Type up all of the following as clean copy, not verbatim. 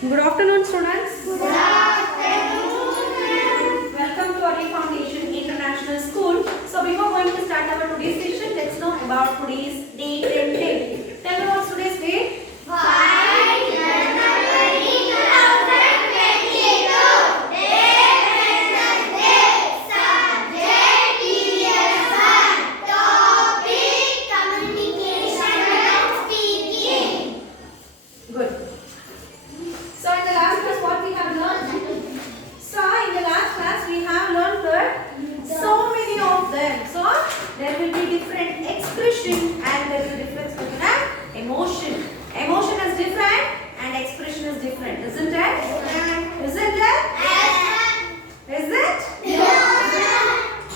Good afternoon, students. Good afternoon. Welcome to Early Foundation International School. So, before going to start our today's session, let's know about today's date and date. Tell me what's today's date? 5 January 2022. Date Wednesday. Subject ESL. Topic communication and speaking. Good. So, in the last class, what we have learned? So, in the last class, we have learned that so many of them. So, there will be different expression and there is a difference between an emotion. Emotion is different and expression is different, isn't it? Isn't it? Is it?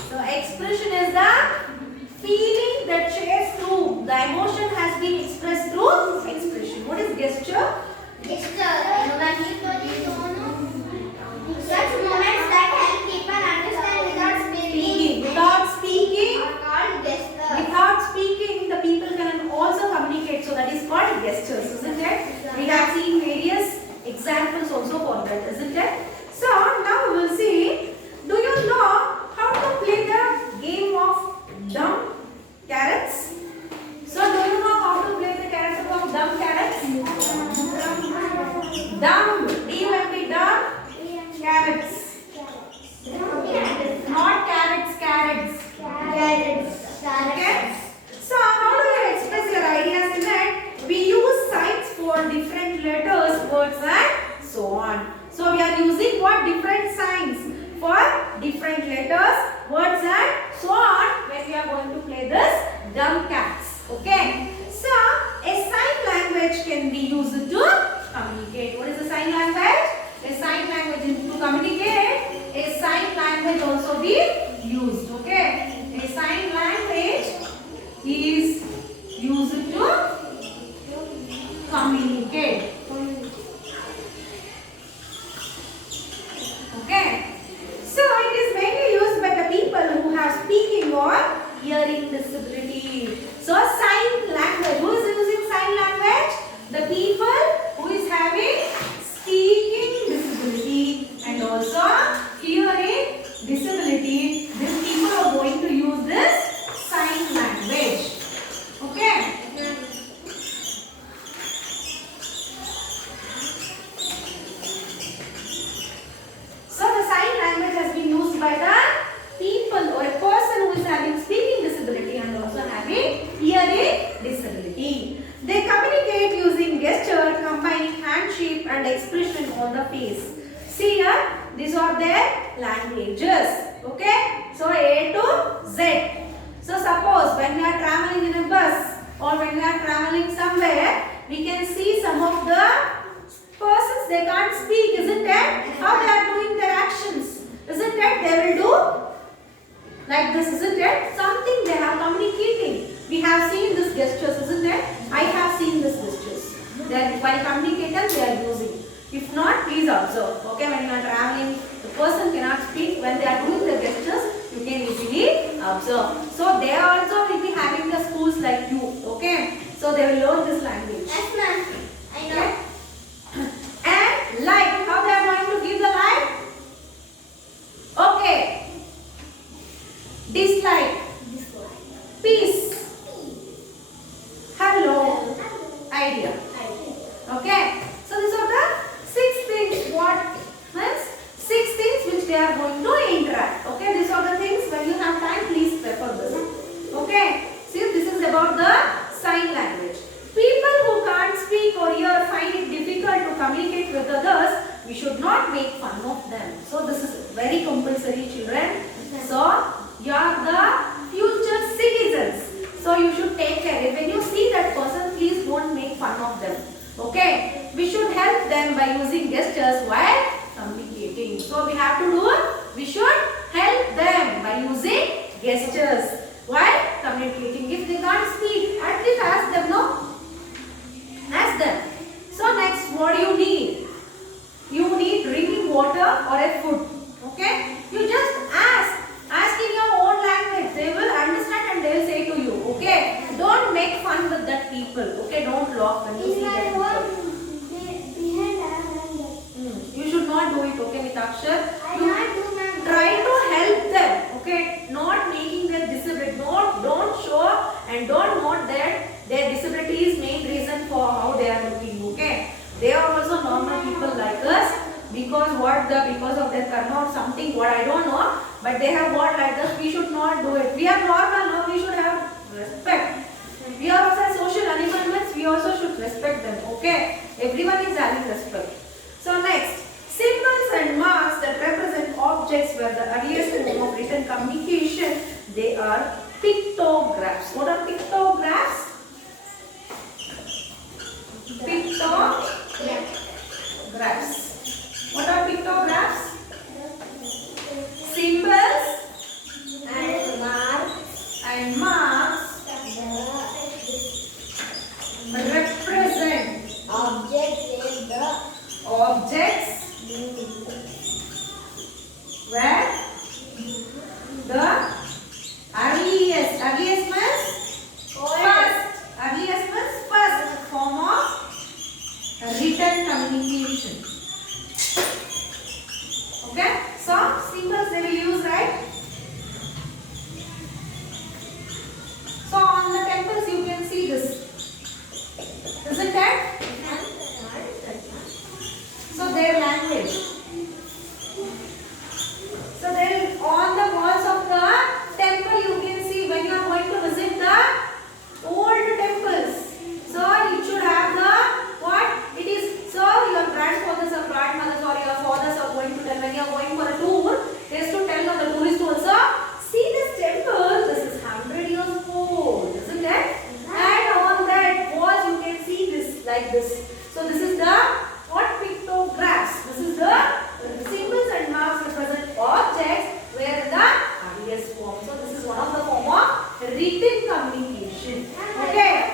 So, expression is the feeling that shares through. The emotion has been expressed through expression. What is gesture? Such moments that help people understand without speaking Without speaking, are called gestures. without speaking, the people can also communicate. So that is called gestures, isn't it? We have seen various examples also for that, isn't it? So now we will see. Do you know how to play the game of dumb carrots? So do you know how to play the character of dumb carrots? Dumb, D-U-M-B, dumb carrots. Not carrots, carrots. Okay? So how do you express your ideas in that? We use signs for different letters, words and so on. So we are using what different signs for different letters, words and so on when we are going to play this dumb cats. Okay? So a sign language can be used to communicate. What is a sign language? A sign language is to communicate. A sign language also be used. Okay? A sign language is used to communicate. Okay? So it is mainly used by the people who have speaking or hearing disability. So sign language. Who is using sign language? The people who is having speaking disability and also hearing disability. These people are going to use this sign language. Okay? So the sign language has been used by the people or a person who is having speaking disability and also having hearing disability. They communicate using gesture, combining handshake and expression on the face. See here, these are their languages. Okay? So A to Z. So suppose when we are traveling in a bus or when we are traveling somewhere, we can see some of the persons they can't speak, isn't it? How they are doing their actions, isn't it? They will do like this, isn't it? Something they are communicating. We have seen these gestures, isn't it? I have seen these gestures. That while communicating they are using. If not, please observe. Okay, when you are traveling, the person cannot speak. When they are doing the gestures, you can easily observe. So they also will be having the schools like you. Okay, so they will learn this language. Yes, ma'am. I know. Okay? And like, how they are going to give the like? Okay. Dislike. Peace. Hello. Idea. Okay. So these are the 6 things. What means 6 things which they are going to interact. Okay. These are the things. When you have time, please refer this. Okay. See, this is about the sign language. People who can't speak or hear find it difficult to communicate with others. We should not make fun of them. So this is very compulsory, children. So you are the future citizens. So you should take care. When you see that person, please don't make fun of them. Okay? We should help them by using gestures while communicating. So we have to do, we should help them by using gestures while communicating. If they can't speak, at least ask them, no? Ask them. So next, what do you need? You need drinking water or a food. Okay? You just ask. Ask in your own language. They will understand and they will say to you. Okay? Don't make fun with that people. Okay? Don't laugh when you see that people. because of their karma or something, what I don't know, but they have got like this. We should not do it. We are normal, no? We should have respect. We are also social animals. We also should respect them. Okay, everyone is having respect. So next, symbols and marks that represent objects were the earliest form of written communication. They are pictographs. What are pictographs? Pictographs. What are pictographs? Symbols And marks. and marks represent Objects in the objects where the earliest means first form of written communication. Okay, so symbols they will use, right? So on the temples you can see this, isn't it? So their language. So then on the walls of the temple you can see when you are going to visit the old temples. So it should have the what? It is so your grandfathers or grandmothers or your fathers are going to tell when you are going for a tour. They used to tell on the tourist also, see this temple. This is 100 years old, isn't it? And on that walls you can see this like this. So this is the what pictographs. This is the symbols and marks represent objects where the earliest form. So this is one of the form of written communication. Okay.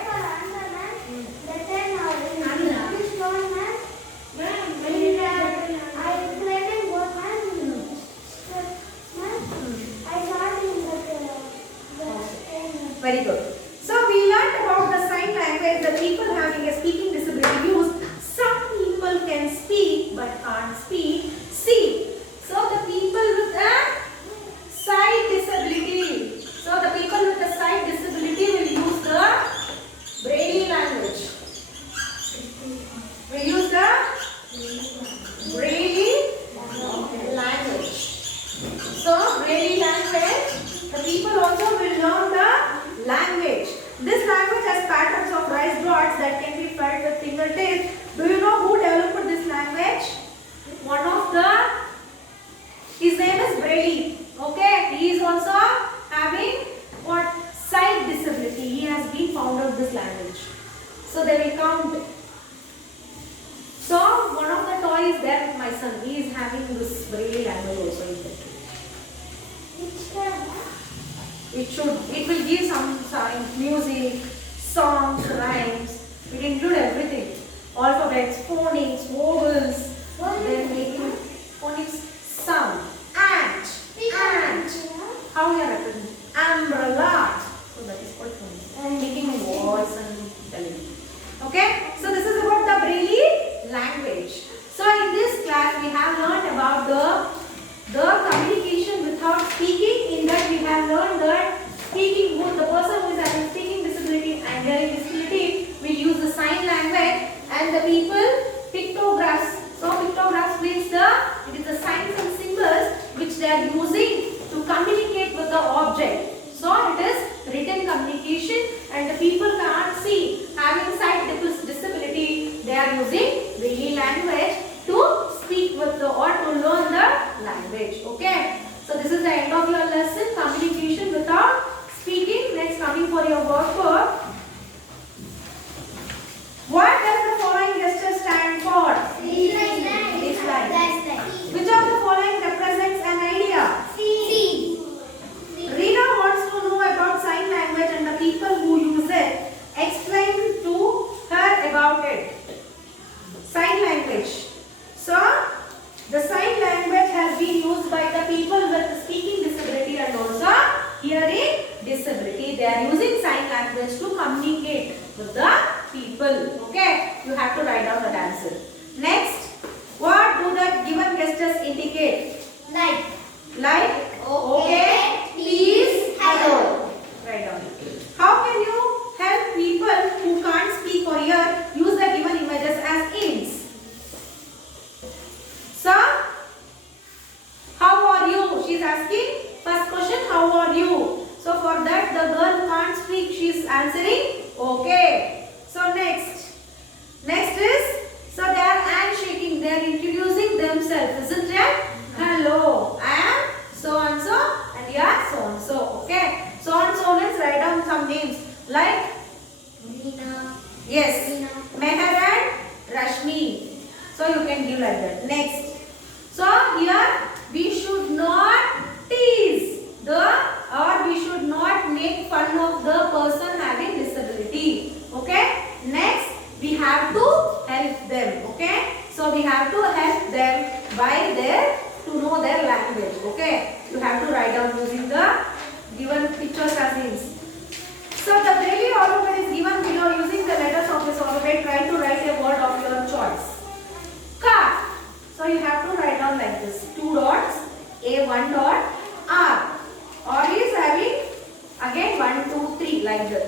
Very good. So we learned about the sign language. The people having a speaking disability use. Some people can speak but can't speak. See. So the people with a sight disability. So the people with a sight disability will use the Braille language. We use the Braille language. So Braille language. The people also will learn the language. This language has patterns of raised dots that can be felt with fingertips. Do you know who developed this language? One of his name is Braille. Okay, he is also having what? Sight disability. He has been found out this language. So they will count. So one of the toys there with my son. He is having this Braille language also in the It will give some music, songs, rhymes. It include everything. Alphabets, phonics, vowels. Then making phonics sound. Ant. How we are representing? Umbrella. So that is called phonics. Making words and telling. Okay. So this is about the Braille language. So in this class we have learned about the communication without speaking. In that we have learned that speaking, both the person who is having speaking disability and hearing disability will use the sign language, and the people pictographs. So pictographs means it is the signs and symbols which they are using to communicate with the object. So it is written communication, and the people cannot see, having sight disability, they are using Braille language to speak with the or to learn the language. Okay. So this is the end of your lesson, communication without speaking. Next, coming for your workbook. What does the following gesture stand for? This line. Which of the following represents an idea? Rina wants to know about sign language and the people who use it. Explain to her about it. Sign language. So, the sign language has been used by the people with speaking disability and also hearing disability. They are using sign language to communicate with the people. Okay. So you can give like that. Next. So here we should not tease or we should not make fun of the person having disability. Okay. Next we have to help them. Okay. So we have to help them by to know their language. Okay. You have to write down using the given pictures as hints. So the Braille alphabet is given below. Using the letters of this alphabet, try to write a word of your choice. Car. So you have to write down like this. 2 dots, A 1 dot, R. R is having again 1, 2, 3 like that.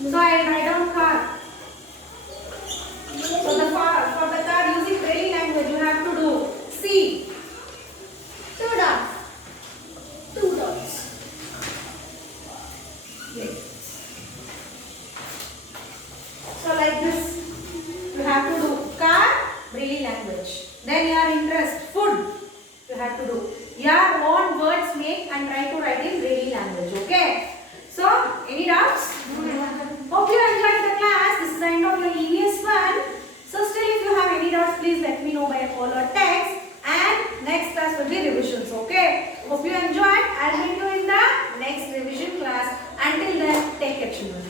So I will write down car. So for the car using Braille language, you have to do C. 2 dots. 2 dots. Okay. So like this, you have to do car, Braille language. Then your interest, food, you have to do. Your own words make and try to write in Braille language. Okay. So any doubts? Hope you enjoyed the class. This is the end of your EVS 1. So still if you have any doubts, please let me know by a call or text. And next class will be revisions. Okay. Hope you enjoyed. I'll meet you in the next revision class. Until then, take care children.